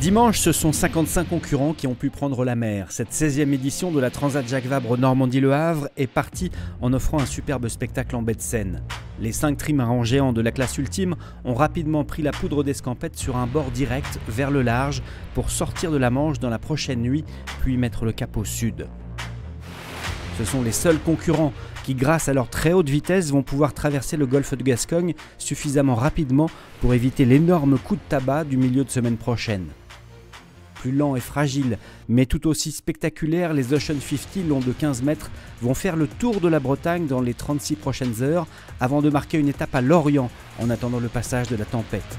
Dimanche, ce sont 55 concurrents qui ont pu prendre la mer. Cette 16e édition de la Transat Jacques Vabre Normandie-Le Havre est partie en offrant un superbe spectacle en baie de Seine. Les 5 trimarans géants de la classe ultime ont rapidement pris la poudre d'escampette sur un bord direct vers le large pour sortir de la Manche dans la prochaine nuit, puis mettre le cap au sud. Ce sont les seuls concurrents qui, grâce à leur très haute vitesse, vont pouvoir traverser le golfe de Gascogne suffisamment rapidement pour éviter l'énorme coup de tabac du milieu de semaine prochaine. Plus lents et fragiles, mais tout aussi spectaculaires, les Ocean 50, longs de 15 mètres, vont faire le tour de la Bretagne dans les 36 prochaines heures avant de marquer une étape à Lorient en attendant le passage de la tempête.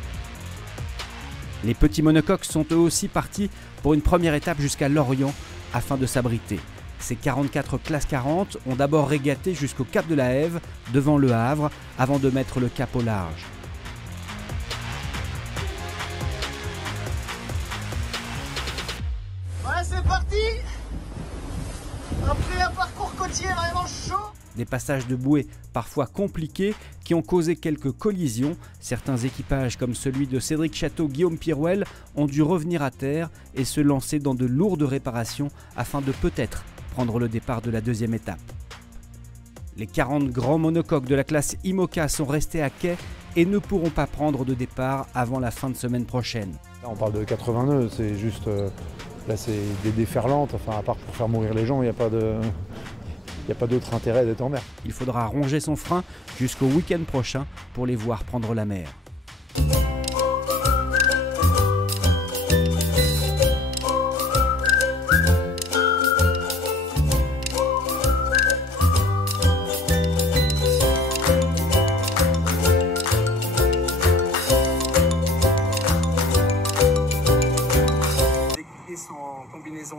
Les petits monocoques sont eux aussi partis pour une première étape jusqu'à Lorient afin de s'abriter. Ces 44 classes 40 ont d'abord régaté jusqu'au cap de la Hève, devant Le Havre, avant de mettre le cap au large. Ouais, c'est parti! Après un parcours côtier vraiment chaud. Des passages de bouée parfois compliqués qui ont causé quelques collisions. Certains équipages comme celui de Cédric Château, Guillaume Pirouel ont dû revenir à terre et se lancer dans de lourdes réparations afin de peut-être prendre le départ de la deuxième étape. Les 40 grands monocoques de la classe IMOCA sont restés à quai et ne pourront pas prendre de départ avant la fin de semaine prochaine. Là, on parle de 80 nœuds, c'est juste, là c'est des déferlantes, enfin à part pour faire mourir les gens, il n'y a pas d'autre intérêt d'être en mer. Il faudra ronger son frein jusqu'au week-end prochain pour les voir prendre la mer.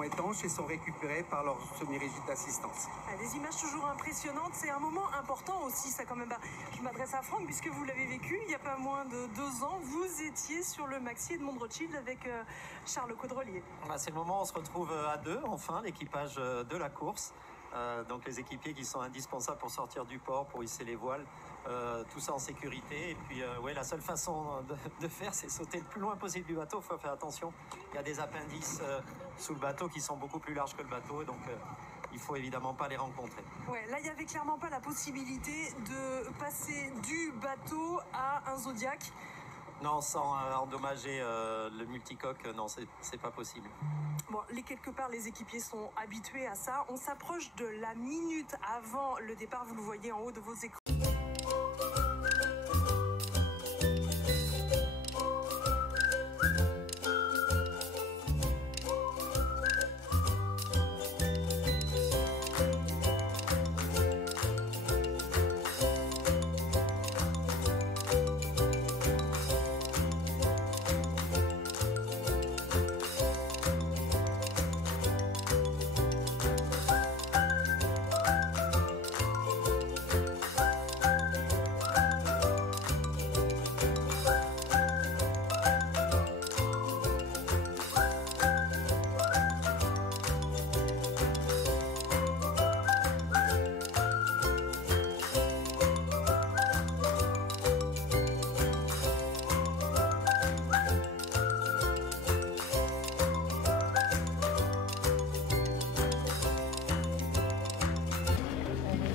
Étanches et sont récupérés par leur semi-rigide d'assistance. Des images toujours impressionnantes, c'est un moment important aussi, ça quand même. Je m'adresse à Franck puisque vous l'avez vécu il n'y a pas moins de 2 ans. Vous étiez sur le Maxi Edmond Rothschild avec Charles Caudrelier. C'est le moment où on se retrouve à deux, enfin, l'équipage de la course. Donc les équipiers qui sont indispensables pour sortir du port, pour hisser les voiles, tout ça en sécurité. Et puis la seule façon de faire, c'est sauter le plus loin possible du bateau. Il faut faire attention, il y a des appendices sous le bateau qui sont beaucoup plus larges que le bateau, donc il faut évidemment pas les rencontrer. Ouais, là il n'y avait clairement pas la possibilité de passer du bateau à un Zodiac. Non, sans endommager le multicoque, non, c'est pas possible. Bon, quelque part, les équipiers sont habitués à ça. On s'approche de la minute avant le départ, vous le voyez en haut de vos écrans.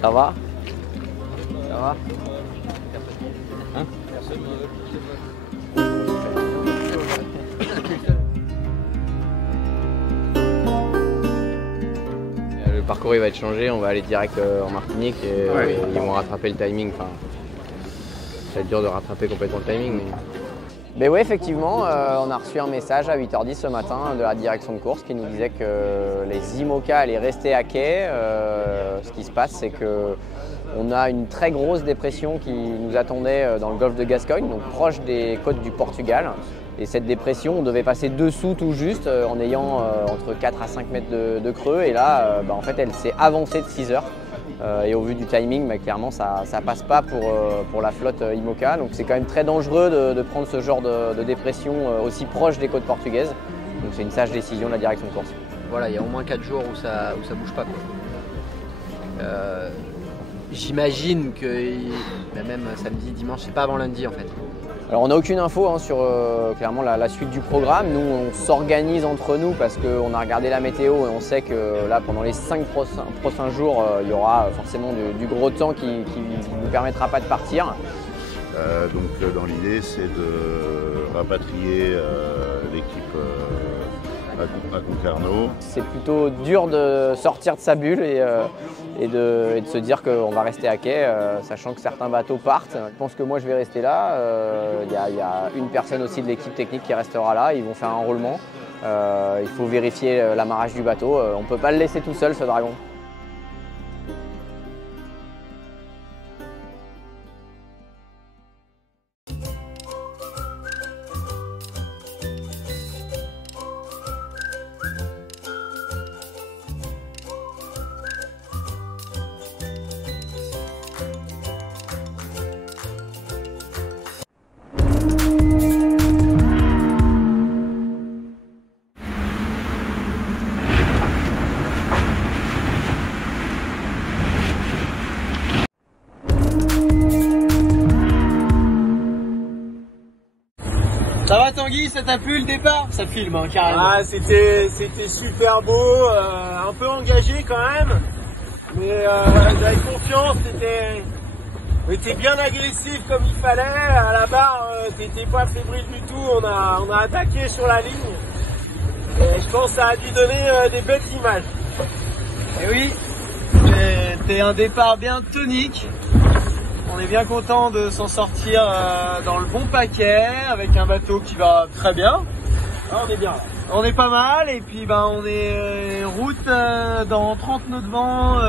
Ça va? Ça va? Hein? Le parcours il va être changé, on va aller direct en Martinique et ils vont rattraper le timing. Enfin, ça va être dur de rattraper complètement le timing. Mais oui, effectivement, on a reçu un message à 8h10 ce matin de la direction de course qui nous disait que les IMOCA allaient rester à quai. Ce qui se passe, c'est qu'on a une très grosse dépression qui nous attendait dans le golfe de Gascogne, donc proche des côtes du Portugal. Et cette dépression, on devait passer dessous tout juste en ayant entre 4 à 5 mètres de creux. Et là, en fait, elle s'est avancée de 6 heures. Et au vu du timing, clairement, ça passe pas pour la flotte IMOCA. Donc c'est quand même très dangereux de prendre ce genre de dépression aussi proche des côtes portugaises. Donc c'est une sage décision de la direction de course. voilà, il y a au moins 4 jours où ça bouge pas, quoi. J'imagine que même samedi, dimanche, c'est pas avant lundi en fait. Alors on n'a aucune info hein, sur clairement la suite du programme. Nous on s'organise entre nous parce qu'on a regardé la météo et on sait que là pendant les 5 prochains jours il y aura forcément du gros temps qui ne nous permettra pas de partir. Donc dans l'idée c'est de rapatrier l'équipe à Concarneau. C'est plutôt dur de sortir de sa bulle et de se dire qu'on va rester à quai, sachant que certains bateaux partent. Je pense que moi je vais rester là. Il y a une personne aussi de l'équipe technique qui restera là. Ils vont faire un roulement. Il faut vérifier l'amarrage du bateau. On ne peut pas le laisser tout seul, ce dragon. Ça va Tanguy, ça t'a plu le départ? Ça filme hein, carrément. Ah, c'était super beau, un peu engagé quand même, mais j'avais confiance, on était bien agressif comme il fallait, à la barre t'étais pas fébrile du tout, on a attaqué sur la ligne, et je pense que ça a dû donner des belles images. Et oui, c'était un départ bien tonique. On est bien content de s'en sortir dans le bon paquet, avec un bateau qui va très bien. Ah, on est bien là. On est pas mal, et puis on est route dans 30 nœuds de vent,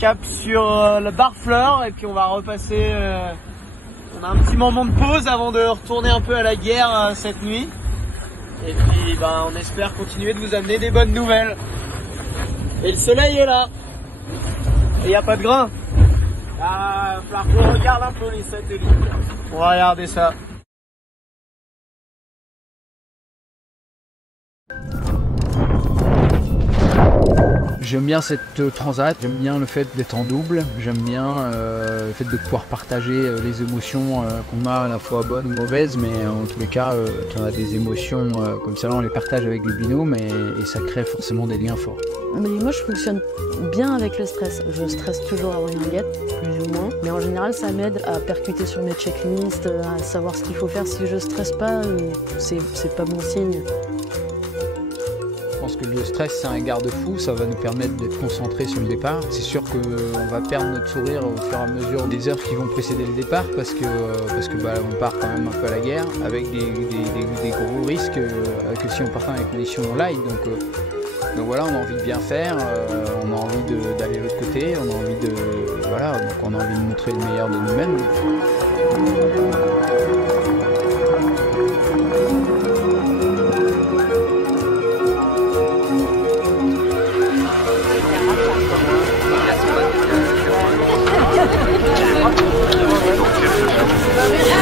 cap sur le Barfleur, et puis on va repasser, on a un petit moment de pause avant de retourner un peu à la guerre cette nuit. Et puis on espère continuer de vous amener des bonnes nouvelles. Et le soleil est là, et il n'y a pas de grain. Ah, il va falloir qu'on regarde un peu les satellites. On va regarder ça. J'aime bien cette transat, j'aime bien le fait d'être en double, j'aime bien le fait de pouvoir partager les émotions qu'on a à la fois bonnes ou mauvaises, mais en tous les cas, quand on a des émotions comme ça, on les partage avec le binôme et ça crée forcément des liens forts. Mais moi je fonctionne bien avec le stress, je stresse toujours avant une guette, plus ou moins, mais en général ça m'aide à percuter sur mes checklists, à savoir ce qu'il faut faire. Si je stresse pas, c'est pas bon signe. Je pense que le stress c'est un garde-fou, ça va nous permettre d'être concentrés sur le départ. C'est sûr qu'on va perdre notre sourire au fur et à mesure des heures qui vont précéder le départ parce que on part quand même un peu à la guerre avec des gros risques que si on partait dans les conditions light. Donc voilà, on a envie de bien faire, on a envie d'aller de l'autre côté, on a envie on a envie de montrer le meilleur de nous-mêmes. Yeah.